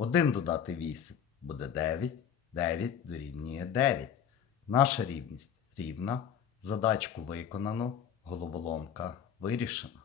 1 додати 8 буде 9, 9 дорівнює 9. Наша рівність рівна. Задачку виконано, головоломка вирішена.